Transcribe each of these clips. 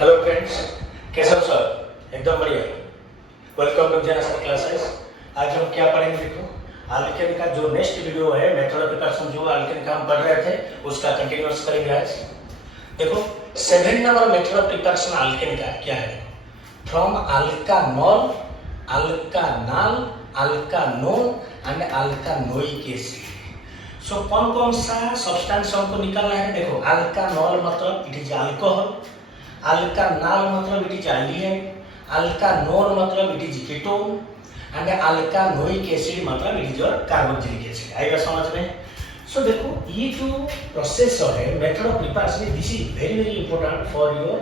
Hello friends, कैसे हो sir? एकदम बढ़िया। Welcome to Genus classes. आज हम क्या पढ़ेंगे? देखो, अल्केन का जो नेक्स्ट वीडियो है, मेथड ऑफ प्रिपरेशन, जो अल्केन का हम पढ़ रहे थे उसका कंटिन्यूअस करेंगे आज। देखो, 7 number method of preparation alkane का क्या है? From alkanol, alkanol, alkanone and alkanoic acid. So कौन कौन सा सब्सटेंस हमको निकालना है? देखो, अल्कानॉल मतलब इट इज अल्कोहल, अल्कानॉल मतलब इट इज एल्डिहाइड, अल्कानोन मतलब it is ketone and alkanoic acid मतलब it is your carboxylic acid. आएगा समझ में? सो देखो, ये जो प्रोसेस है method of preparation, this is very very important for your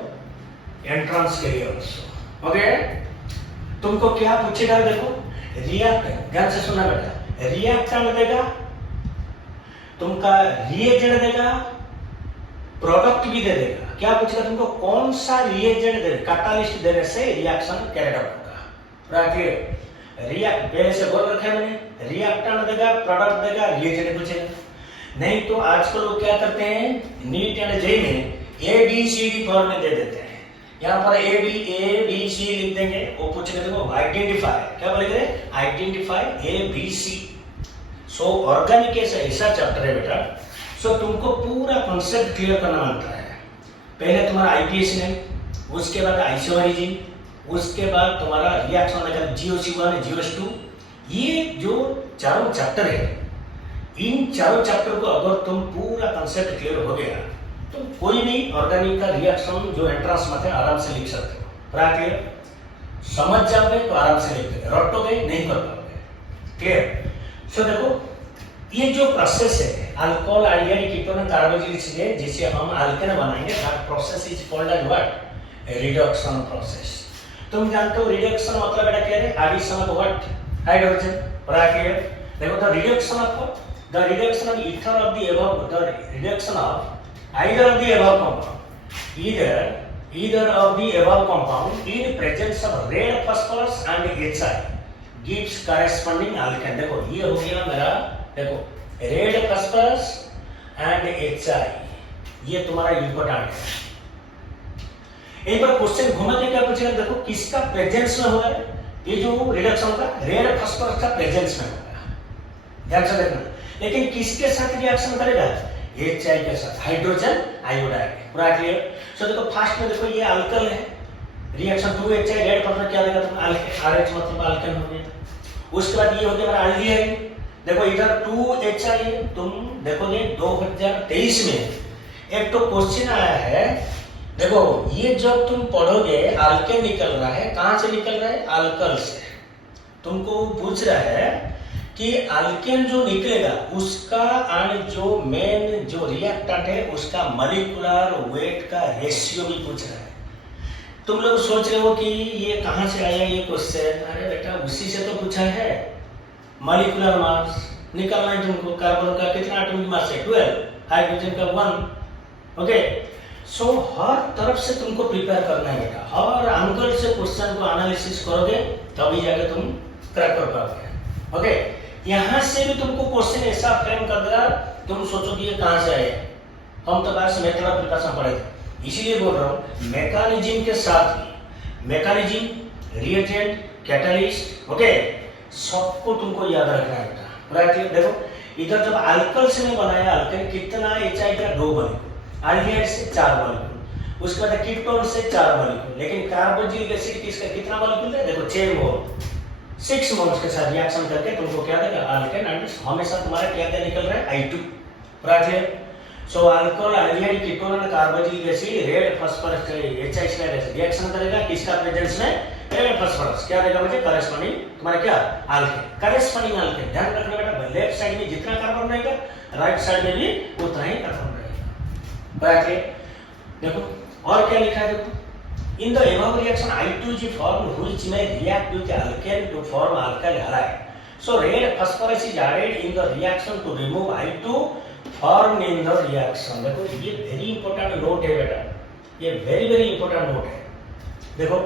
entrance के लिए आल्सो। ओके, तुमको क्या पूछेगा? देखो, रिएक्टेंट, ध्यान से सुनना बेटा, रिएक्टेंट देगा, तुमका रिएजेंट देगा, प्रोडक्ट भी दे देगा। क्या पूछेगा तुमको? कौन सा रिएजेंट दे, कैटालिस्ट देने से रिएक्शन कैरिड आउट होगा। पूरा क्लियर? रिएक्ट पहले से बोल रखे मैंने, रिएक्टेंट देगा, प्रोडक्ट देगा, रिएजेंट पूछेगा। नहीं तो आजकल लोग क्या करते हैं, नीट एंड जेईई में A B C D form में दे देते हैं। यहाँ पर ए बी सी लिख देंगे, वो पूछेगा तुमको आइडेंटिफाई, क्या बोलेंगे? Identify A B C. So organic ऐसा चैप्टर है बेटा, सो तुमको पूरा कॉन्सेप्ट क्लियर करना बनता है। पहले तुम्हारा आईपीएस ने, उसके बाद आइसोमेरिज्म, उसके बाद तुम्हारा रिएक्शन लेकर GOC1, GOS2। ये जो चारों चैप्टर है, इन चारों चैप्टर को अगर तुम पूरा कॉन्सेप्ट क्लियर हो गया तो कोई भी ऑर्गेनिक का रिएक्शन जो एंट्रेंस में है आराम से लिख सकते हो। पूरा क्लियर? समझ जाओगे तो आराम से लिख देंगे, रटोगे नहीं कर पाओगे। क्लियर? सो देखो, ये जो प्रोसेस है alcohol, aldehyde, ketone, carboxylic acid, जिसे हम अल्केन बनाएंगे, that process is called as what? Reduction process. तुम जानते हो रिडक्शन मतलब बेटा क्या है? Addition of what? हाइड्रोजन। पूरा क्लियर? देखो, the reduction of the reduction of either of the above, the reduction of either of the above compound, either of the above compound in presence of red phosphorus and HI gives corresponding alkane। देखो, ये हो गया मेरा, देखो, red phosphorus and HI, ये तुम्हारा important है। एक बार क्वेश्चन घुमा के क्या पूछेगा? देखो, किसका प्रेजेंस में होगा ये जो रिडक्शन का? रेड फास्फोरस का प्रेजेंस में होगा, ध्यान से देखना। लेकिन किसके साथ रिएक्शन करेगा? HI के साथ, हाइड्रोजन आयोडाइड। पूरा क्लियर? सो देखो, फर्स्ट में देखो ये अल्कल है, रिएक्शन 2HI, रेड फास्फोरस क्या देगा तुम? RH मतलब अल्केन हो गया। उसके बाद ये हो गया हमारा एल्डिहाइड। देखो, इधर 2HI है, तुम देखोगे 2023 में एक तो क्वेश्चन आया है। देखो, ये जब तुम पढ़ोगे अल्केन निकल रहा है, कहां से निकल रहा है? अल्कल से। तुमको पूछ रहा है कि अल्केन जो निकलेगा उसका एंड जो मेन जो रिएक्टेंट है उसका मॉलिक्यूलर वेट का रेशियो भी पूछ रहा है। तुम लोग सोच रहे हो कि ये कहां से आया ये क्वेश्चन? अरे बेटा, उसी से तो पूछा है। मॉलिक्यूलर मास निकालना है तुमको। कार्बन का कितना एटॉमिक मास है? 12, हाइड्रोजन का 1। ओके, सो हर तरफ से तुमको प्रिपेयर करना है बेटा, हर एंगल से क्वेश्चन को एनालिसिस करोगे तभी जाके तुम क्रैक कर पाओगे। ओके, यहां से भी तुमको क्वेश्चन ऐसा फ्रेम कर देगा, तुम सोचो कि ये कहां से आया। हम तो बाहर से मेथड ऑफ प्रिपरेशन पढ़े थे, इसीलिए बोल रहा हूं मैकेनिज्म के साथ ही, मैकेनिज्म, रिएजेंट, कैटलिस्ट, ओके, सबको तुमको याद रखना है बेटा। पूरा क्लियर? देखो, इधर जब अल्कल से नहीं बनाया अल्केन, कितना HI का? 2 मॉलिक्यूल, एल्डिहाइड से 4 मॉलिक्यूल, उसके बाद कीटोन से 4 मॉलिक्यूल, लेकिन कार्बोक्सिलिक एसिड किसका कितना मॉलिक्यूल है? देखो, 6 मोल, 6 मोल्स के साथ रिएक्शन करके तुमको क्या देगा? अल्केन। एंड हमेशा तुम्हारा क्या क्या निकल रहा है? I2। पूरा clear? So alcohol, aldehyde, ketone and carboxylic acid red phosphorus के HI से रिएक्शन करेगा, किसका प्रेजेंस में? Red phosphorus. क्या देगा मुझे? करेस्पॉन्डिंग तुम्हारा क्या? अल्केन। करेस्पॉन्डिंग अल्केन, ध्यान रखना बेटा, लेफ्ट साइड में जितना कार्बन रहेगा राइट साइड में भी उतना ही कार्बन रहेगा। पूरा क्लियर? देखो और क्या लिखा है, देखो, in the above reaction I2 is formed which may react with the alkane to form alkyl halide। So red phosphorus is added in the reaction to remove I2 formed in the reaction। देखो, ये very important note है बेटा, ये very very important note है। देखो,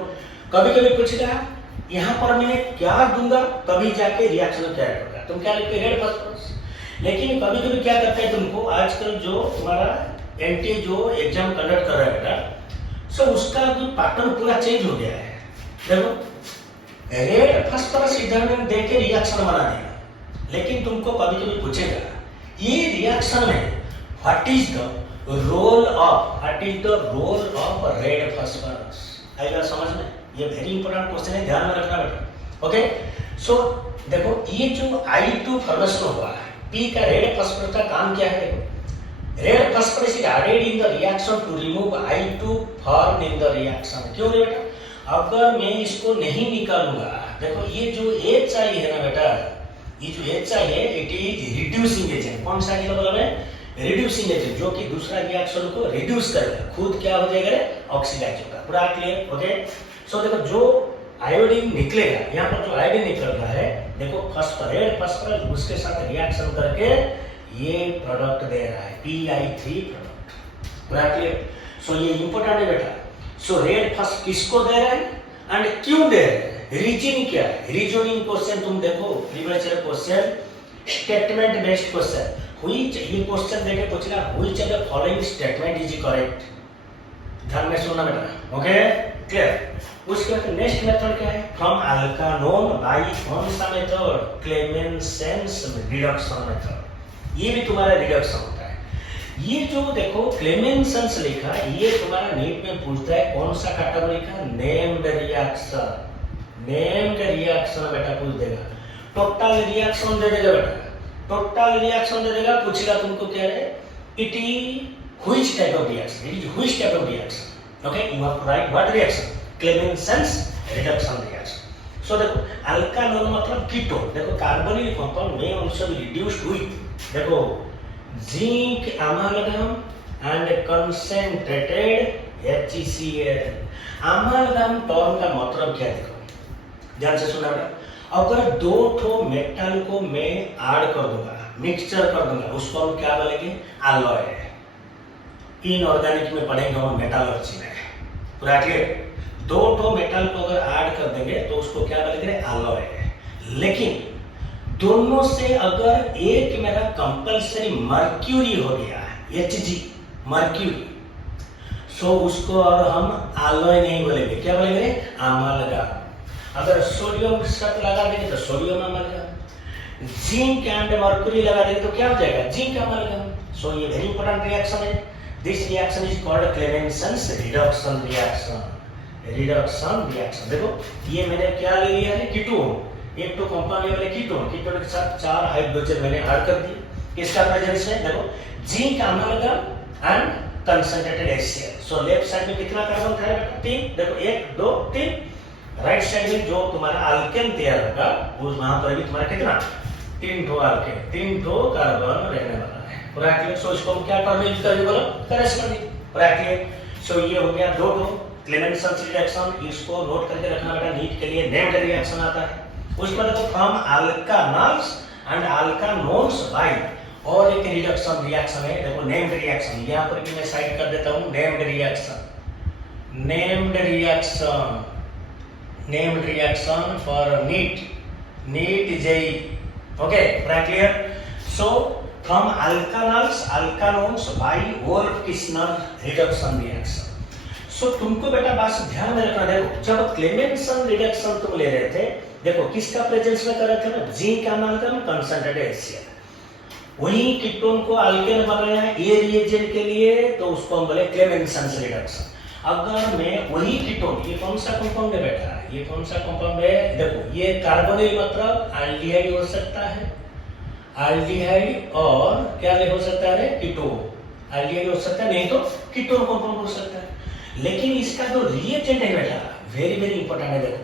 कभी कभी पूछेगा यहाँ पर मैं क्या दूंगा तभी जाके रिएक्शन क्या होगा, तुम क्या लिखते? Red phosphorus. लेकिन कभी कभी क्या करते हैं तुमको, आजकल जो तुम्हारा एनटीए जो एग्जाम कंडक्ट कर रहा है बेटा, सो उसका भी पैटर्न पूरा चेंज हो गया है। देखो रेड फास्फोरस इधर में देके रिएक्शन बना देगा, लेकिन तुमको कभी कभी पूछेगा ये रिएक्शन में what is the role of red phosphorus. आएगा समझ में? ये वेरी इंपॉर्टेंट क्वेश्चन है, ध्यान में रखना बेटा। ओके सो देखो ये जो I2 फॉर्मेशन हुआ है P का रेड फास्फोरस का काम क्या है? देखो red phosphorus is added in the reaction to remove I2 form in the reaction. क्यों रे बेटा? अगर मैं इसको नहीं निकालूंगा, देखो ये जो H आई है ना बेटा, ये जो H आई है इट इज रिड्यूसिंग एजेंट। कौन सा के मतलब है? रिड्यूसिंग एजेंट, जो कि दूसरा रिएक्शन को रिड्यूस करेगा, खुद क्या हो जाएगा? ऑक्सीडाइज होगा। पूरा क्लियर? ओके सो देखो जो आयोडीन निकलेगा, यहाँ पर जो आयोडीन निकल रहा है देखो रेड फास्फोरस उसके साथ रिएक्शन करके ये प्रोडक्ट दे रहा है Pi3 प्रोडक्ट। पूरा क्लियर? सो ये इंपॉर्टेंट है बेटा। सो रेड फास्फोरस किसको दे रहा है एंड क्यों दे रहा है? रीजन क्या है? रीजनिंग क्वेश्चन तुम देखो, previous year question, statement based question. Which ये क्वेश्चन देके पूछना which of the following statement is correct. ध्यान में सुनना बेटा। Okay clear? उसके बाद नेक्स्ट मेथड क्या है? फ्रॉम अल्कानोन बाय कौन सा मेथड? क्लेमेंसेंस reduction method. ये भी तुम्हारा रिडक्शन होता है। ये जो देखो क्लेमेंसेंस लिखा, ये तुम्हारा नीट में पूछता है कौन सा कैटेगरी का? Named reaction. नेम्ड रिएक्शन बेटा पूछ देगा। टोटल रिएक्शन दे देगा बेटा, टोटल रिएक्शन दे देगा, पूछेगा तुमको क्या है? It is which type of reaction? It is which type of reaction? Okay you have to write what reaction? Clemmensen reduction reaction. So देखो अल्कानोन मतलब कीटोन। देखो कार्बोनिल कंपाउंड में आल्सो बी रिड्यूस्ड विथ देखो zinc amalgam and concentrated HCl। Amalgam term का मतलब क्या? देखो ध्यान से सुनना बेटा। अगर दो ठो मेटल को मैं ऐड कर दूंगा, मिक्सचर कर दूंगा, उसको हम क्या बोलेंगे? अलॉय। इनऑर्गेनिक में पढ़ेंगे हम मेटलर्जी में। पूरा क्लियर? दो ठो मेटल को अगर ऐड कर देंगे तो उसको क्या बोलेंगे? अलॉय। लेकिन दोनों से अगर एक मेरा कंपल्सरी मर्क्यूरी हो गया, Hg मर्क्यूरी, सो उसको और हम अलॉय नहीं बोलेंगे, क्या बोलेंगे? अमालगम। अगर सोडियम साथ लगा देंगे तो सोडियम अमालगम। जिंक एंड मर्क्यूरी लगा देंगे तो क्या हो जाएगा? Zinc amalgam. सो ये वेरी इंपॉर्टेंट रिएक्शन है। This reaction is called Clemmensen reduction reaction. Reduction reaction. देखो ये मैंने क्या ले लिया है? कीटोन। एक तो कंपाउंड लेवल है कीटोन, कीटोन के साथ 4 हाइड्रोजन मैंने ऐड कर दिए। किसका प्रेजेंस है? देखो zinc amalgam and concentrated HCl। So left side में कितना कार्बन था बेटा? 3। देखो 1 2 3। राइट साइड में जो तुम्हारा अल्केन तैयार होगा उस वहां पर भी तुम्हारा कितना? 3 ठो अल्केन, 3 ठो कार्बन रहने वाला है। पूरा क्लियर? सो इसको हम क्या टर्म यूज करेंगे? बोलो करेस्पॉन्डिंग। पूरा क्लियर? सो ये हो गया 2 ठो क्लेमेंसेंस रिएक्शन। इसको नोट करके रखना बेटा, नीट के लिए नेम्ड रिएक्शन आता है। उसके बाद देखो फ्रॉम अल्कानॉल्स एंड अल्कानोन्स बाय, और एक रिडक्शन रिएक्शन है देखो नेम्ड रिएक्शन। यहाँ पर भी मैं साइड कर देता हूँ named reaction. Named reaction, named reaction for NEET JEE. Okay पूरा clear? So from alkanols alkanones by Wolff Kishner reduction reaction. So तुमको बेटा बस ध्यान में रखना। देखो जब क्लेमेंसेंस रिडक्शन तुम ले रहे थे, देखो किसका प्रेजेंस में कर रहे थे ना? Zinc अमालगम concentrated HCl। वही कीटोन को अल्केन बन रहे हैं ये रिएजेंट के लिए, तो उसको हम बोले क्लेमेंसेंस रिडक्शन। अगर मैं वही कीटोन, ये कौन सा कंपाउंड है बेटा? ये कौन सा कंपाउंड है? देखो ये कार्बोनिल मतलब एल्डिहाइड हो सकता है, एल्डिहाइड, और क्या हो सकता है? कीटोन। एल्डिहाइड हो सकता है, नहीं तो कीटोन कंपाउंड हो सकता है। लेकिन इसका जो रिएजेंट है बेटा वेरी वेरी इंपॉर्टेंट है। देखो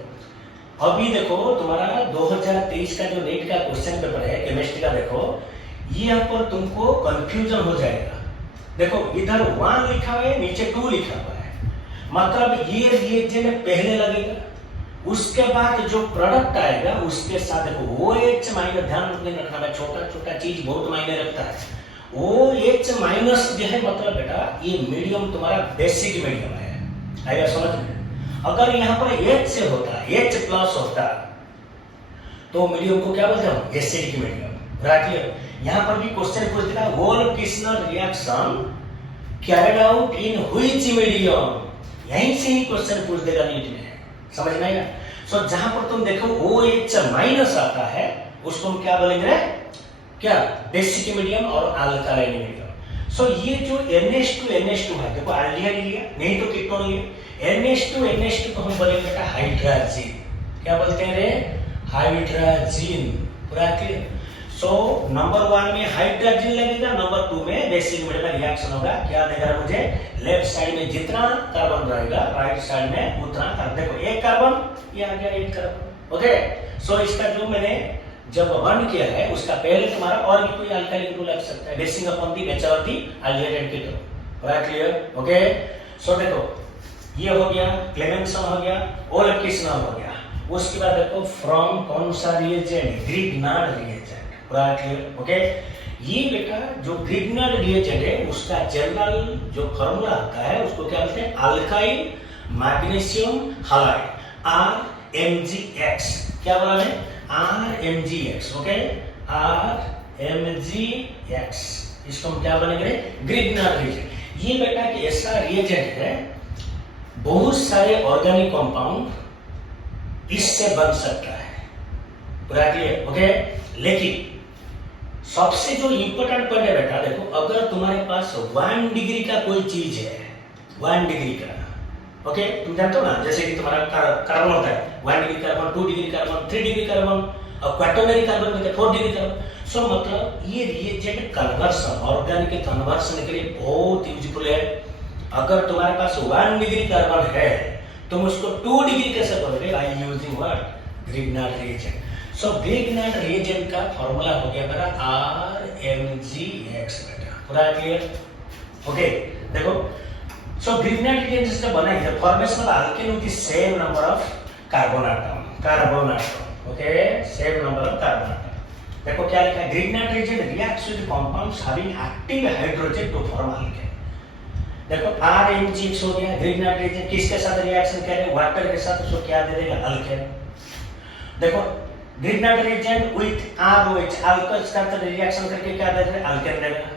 अभी देखो तुम्हारा 2023 का जो नीट का क्वेश्चन पेपर है केमिस्ट्री का, देखो यहाँ पर तुमको कंफ्यूजन हो जाएगा। देखो इधर 1 लिखा हुआ है, नीचे 2 लिखा हुआ है, मतलब ये रिएजेंट पहले लगेगा, उसके बाद जो प्रोडक्ट आएगा उसके साथ देखो OH माइनस, ध्यान रखना है, छोटा छोटा चीज बहुत मायने रखता है। OH माइनस जो है मतलब बेटा ये मीडियम तुम्हारा बेसिक मीडियम है, आएगा समझ में? अगर यहाँ पर H से होता, H प्लस होता तो मीडियम को क्या बोलते हैं? Acidic medium. क्लियर? यहाँ पर भी क्वेश्चन पूछ देता है वोल्फ-किस्नर reaction carried out in which medium? यहीं से ही क्वेश्चन पूछ देगा नीट में, समझ में आएगा। सो जहां पर तुम देखो OH माइनस आता है उसको हम क्या बोलेंगे, क्या बेसिक मीडियम और अल्कालाइन मीडियम। सो ये जो NH2 है, देखो एल्डिहाइड लिया नहीं तो कीटोन लिया, NH2 को हम बोलेंगे बेटा हाइड्रोजन। क्या बोलते हैं रे, हाइड्रोजन। पूरा क्लियर। सो नंबर 1 में हाइड्रोजन लगेगा, नंबर 2 में बेसिक मीडियम में रिएक्शन होगा, क्या देगा मुझे, लेफ्ट साइड में जितना कार्बन रहेगा राइट साइड में उतना कार्बन। देखो एक कार्बन ये आ गया, एक कार्बन। ओके, सो इसका जो मैंने जब वन किया है उसका पहले तुम्हारा और भी कोई अल्काइल ग्रुप लग सकता है, basin upon the nature of the aldehyde ketone. पूरा क्लियर। ओके, सो देखो ये हो गया, क्लेमेंसन हो गया, ओलेफिसनॉल हो गया। उसके बाद देखो फ्रॉम कौन सा रिएजेंट, ग्रिग्नार्ड रिएजेंट। पूरा क्लियर। ओके, ये बेटा जो ग्रिग्नार्ड रिएजेंट है उसका जनरल जो फार्मूला आता है उसको क्या बोलते हैं, अल्काइल मैग्नीशियम हालाइड, RMgX। क्या बोला है, RMgX। ओके, RMgX, इसको हम क्या बनेंगे, ग्रिग्नार्ड रिएजेंट। ये बेटा कि ऐसा रिएजेंट है बहुत सारे ऑर्गेनिक कंपाउंड इससे बन सकता है। पूरा क्लियर। ओके, लेकिन सबसे जो इंपॉर्टेंट पॉइंट है बेटा, देखो अगर तुम्हारे पास 1 डिग्री का कोई चीज है, 1 डिग्री का, ओके, तुम जानते हो ना, जैसे कि तुम्हारा कार्बन होता है 1 degree carbon, 2 degree carbon, 3 degree carbon और क्वाटरनरी कार्बन में 4 डिग्री कार्बन। सो मतलब ये रिएजेंट कन्वर्सन, ऑर्गेनिक कन्वर्सन के लिए बहुत यूजफुल है। अगर तुम्हारे पास 1 डिग्री कार्बन है तुम उसको 2 डिग्री कैसे करोगे, I using what, Grignard reagent. So Grignard reagent का फार्मूला हो गया मेरा RMgX बेटा। पूरा क्लियर। ओके, देखो सो ग्रिग्नार्ड रिएजेंट से बना है formation of alkane with the same number of carbon atom. Okay, same number of carbon atom. देखो क्या लिखा है, Grignard reagent reacts with compounds having active hydrogen to form alkane. देखो RMgX हो गया, ग्रिग्नार्ड रिएजेंट किसके साथ रिएक्शन करे, वाटर के साथ, उसको क्या दे देगा, अल्केन। देखो Grignard reagent with ROH, alcohol के साथ रिएक्शन करके क्या दे देगा, अल्केन देगा।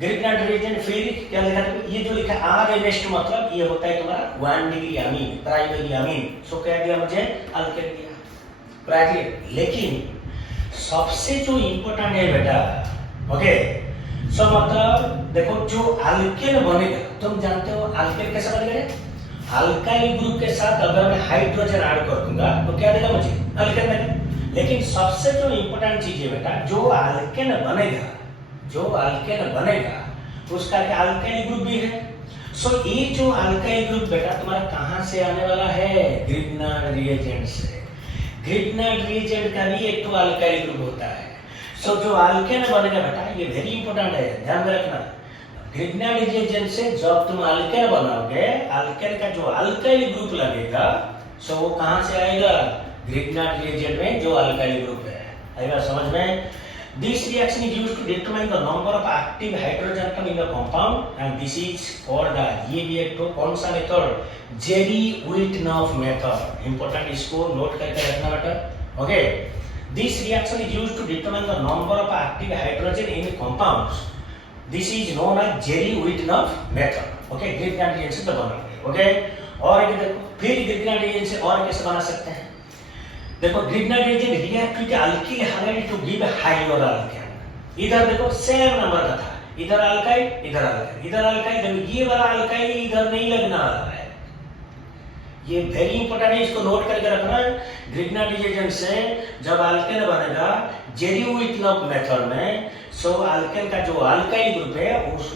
ग्रिग्नार्ड रिएजेंट फिर क्या लिखा है, ये जो लिखा RNH2 मतलब ये होता है तुम्हारा 1 डिग्री अमीन, प्राइमरी अमीन। सो क्या दिया मुझे, अल्केन दिया। प्राइमरी। लेकिन सबसे जो इंपॉर्टेंट है बेटा, ओके, सो मतलब देखो जो अल्केन बनेगा, तुम जानते हो अल्केन कैसे बनेगा, अल्काइल ग्रुप के साथ अगर मैं हाइड्रोजन ऐड कर दूंगा तो क्या देगा मुझे, अल्केन देगा। लेकिन सबसे जो इंपॉर्टेंट चीज है बेटा, जो अल्केन बनेगा उसका क्या अल्काइल ग्रुप भी है। सो ये जो अल्काइल ग्रुप बेटा तुम्हारा कहां से आने वाला है, ग्रिग्नार्ड रिएजेंट से। ग्रिग्नार्ड रिएजेंट का भी एक तो अल्काइल ग्रुप होता है। सो जो अल्केन बनेगा बेटा, ये वेरी इंपॉर्टेंट है, ध्यान में रखना। ग्रिग्नार्ड रिएजेंट से जब तुम अल्केन बनाओगे, अल्केन का जो अल्काइल ग्रुप लगेगा सो वो कहां से आएगा, ग्रिग्नार्ड रिएजेंट में जो अल्काइल ग्रुप है। आएगा समझ में। This reaction is used to determine the number of active hydrogen atom in the compound and this is called the, ये भी एक तो कौन सा मेथड, Jeri-Whitnov मेथड। इंपॉर्टेंट, इसको नोट करके रखना बेटा। Okay, this reaction is used to determine the number of active hydrogen in compounds. This is known as Jeri-Whitnov method. Okay, Grignard reagent से बनाओगे। ओके, और एक देखो फिर ग्रिग्नार्ड रिएजेंट से और कैसे बना सकते हैं। देखो Grignard reagent react with alkyl hydride to give hydrogen alkane. इधर देखो सेम नंबर का था, इधर अल्काइल, इधर अल्काइल, इधर अल्काइल, देखो ये वाला अल्काइल इधर नहीं लगना वाला है। ये वेरी इंपॉर्टेंट है, इसको नोट करके रखना। ग्रिग्नार्ड रिएजेंट से जब अल्केन बनेगा जेरी-विटनॉफ मेथड में, सो अल्केन का जो अल्काइल ग्रुप है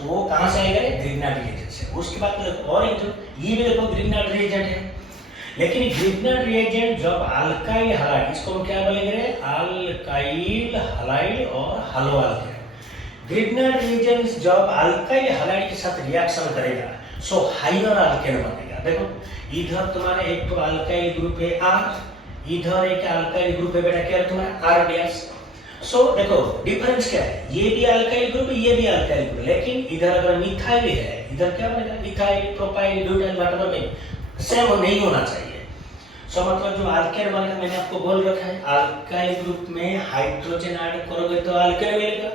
वो कहां से आएगा, ग्रिग्नार्ड रिएजेंट से। उसके बाद देखो और एक ये भी देखो ग्रिग्नार्ड रिएजेंट है, लेकिन ग्रिग्नार्ड रिएजेंट जब अल्काइल हालाइड, इसको हम क्या बोलेंगे, अल्काइल हालाइड और हलो अल्केन। ग्रिग्नार्ड रिएजेंट जब अल्काइल हालाइड के साथ रिएक्शन करेगा सो हाइयर अल्केन बनेगा। देखो इधर तुम्हारा एक तो अल्काइल ग्रुप है R, इधर एक अल्काइल ग्रुप है बेटा क्या तुम्हारा R-। सो देखो डिफरेंस क्या है, ये भी अल्काइल ग्रुप है, ये भी अल्काइल ग्रुप, लेकिन इधर अगर मिथाइल है, इधर क्या बनेगा, मिथाइल, प्रोपाइल, ब्यूटाइल, वाटर में सेम नहीं होना चाहिए। सो मतलब जो अल्केन बनेगा, मैंने आपको बोल रखा है अल्काइल ग्रुप में हाइड्रोजन ऐड करोगे तो अल्केन मिलेगा,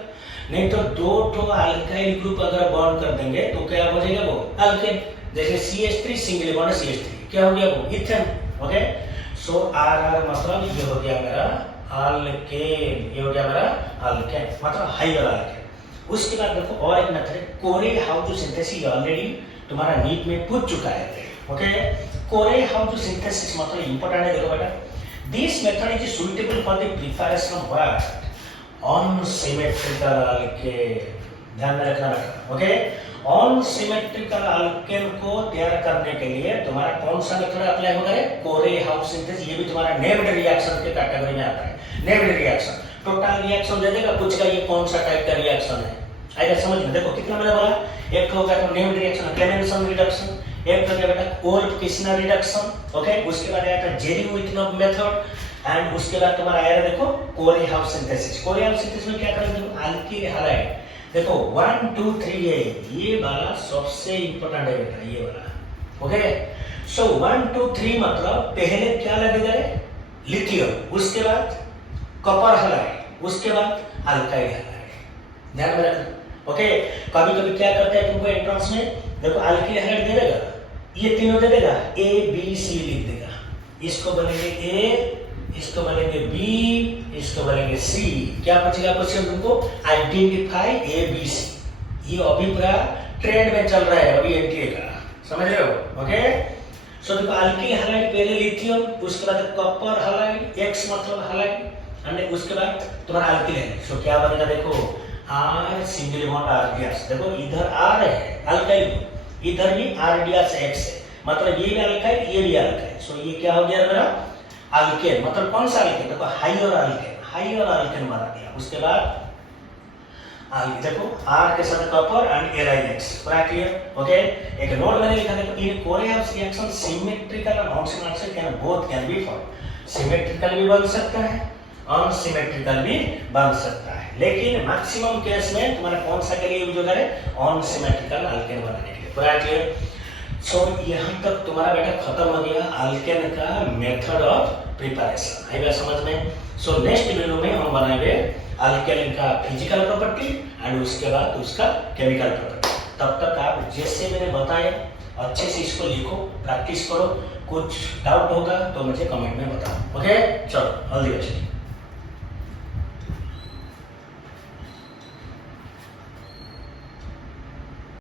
नहीं तो दो ठो अल्काइल ग्रुप अगर बॉन्ड कर देंगे तो क्या हो जाएगा, वो अल्केन। जैसे CH3 सिंगल बॉन्ड CH3 क्या हो गया वो इथेन। ओके सो RR मतलब ये हो गया मेरा अल्केन, ये हो गया मेरा अल्केन मतलब हाइयर अल्केन। उसके बाद देखो और एक मेथड है कोरे हाउ सिंथेसिस, ऑलरेडी तुम्हारा नीट में पूछ चुका है। ओके कोरे हाउ सिंथेसिस मतलब इंपॉर्टेंट है, देखो बेटा this method is suitable for the preparation of what unsymmetrical alkane. ध्यान में रखना बेटा। ओके अनसिमेट्रिकल अल्केन को तैयार करने के लिए तुम्हारा कौन सा मेथड अप्लाई होगा? कोरे हाउस सिंथेसिस। ये भी तुम्हारा नेम्ड रिएक्शन के कैटेगरी में आता है। नेम्ड रिएक्शन टोटल रिएक्शन दे देगा, पूछेगा ये कौन सा टाइप का रिएक्शन है, आएगा समझ में। देखो कितना मैंने बोला, एक होगा तो नेम्ड रिएक्शन क्लेमेंसन रिडक्शन, एक हो गया बेटा ओल्फ किस्नर रिडक्शन। ओके उसके बाद आया था जेरी-विटनॉफ मेथड एंड उसके बाद तुम्हारा आया देखो कोरे हाउस सिंथेसिस। कोरे हाउस सिंथेसिस में क्या करेंगे? अल्किल हैलाइड देखो 1 2 3 ये वाला सबसे इंपॉर्टेंट है बेटा, ये वाला। ओके सो 1 2 3 मतलब पहले क्या लगेगा? लिथियम, उसके बाद कॉपर हैलाइड, उसके बाद अल्काइल हैलाइड। ध्यान में रखना। ओके कभी कभी क्या करते हैं तुमको एंट्रेंस में, देखो अल्काइल हैलाइड दे देगा, ये तीनों दे देगा, A B C लिख देगा, इसको बोलेंगे A, इसको बोलेंगे B, इसको बोलेंगे C। क्या पूछेगा क्वेश्चन तुमको? Identify ABC। ये अभी पूरा ट्रेंड में चल रहा है अभी एनटीए का, समझ रहे हो? ओके सो देखो अल्किल हैलाइड पहले लिथियम, उसके बाद कॉपर हैलाइड, X मतलब हैलाइड एंड उसके बाद तुम्हारा अल्किल हैलाइड। सो क्या बनेगा? देखो R single bond R ds। देखो इधर R है अल्काइल, इधर भी R ds X है, मतलब ये भी अल्काइल ये भी अल्काइल। सो ये क्या हो गया मेरा अल्केन। मतलब कौन सा अल्केन? देखो हाइयर अल्केन, हाइयर अल्केन बना दिया। उसके बाद देखो R के साथ कॉपर एंड Li(X) पूरा क्लियर। ओके एक नोट मैंने लिखा देखो इन कोरे हाउस रिएक्शन सिमेट्रिकल और non symmetrical can both can be form. Symmetrical भी बन सकता है, अनसिमेट्रिकल भी बन सकता है, लेकिन मैक्सिमम केस में तुम्हारा कौन सा के लिए यूज होगा? अनसिमेट्रिकल अल्केन बनाने के लिए। पूरा क्लियर। सो यहाँ तक तुम्हारा बेटा खत्म हो गया अल्केन का मेथड ऑफ प्रिपरेशन, आएगा समझ में। सो नेक्स्ट वीडियो में हम बनाएंगे अल्केन का फिजिकल प्रॉपर्टी एंड उसके बाद उसका केमिकल प्रॉपर्टी। तब तक आप जैसे मैंने बताया अच्छे से इसको लिखो, प्रैक्टिस करो, कुछ डाउट होगा तो मुझे कमेंट में बताओ। ओके चलो ऑल द बेस्ट।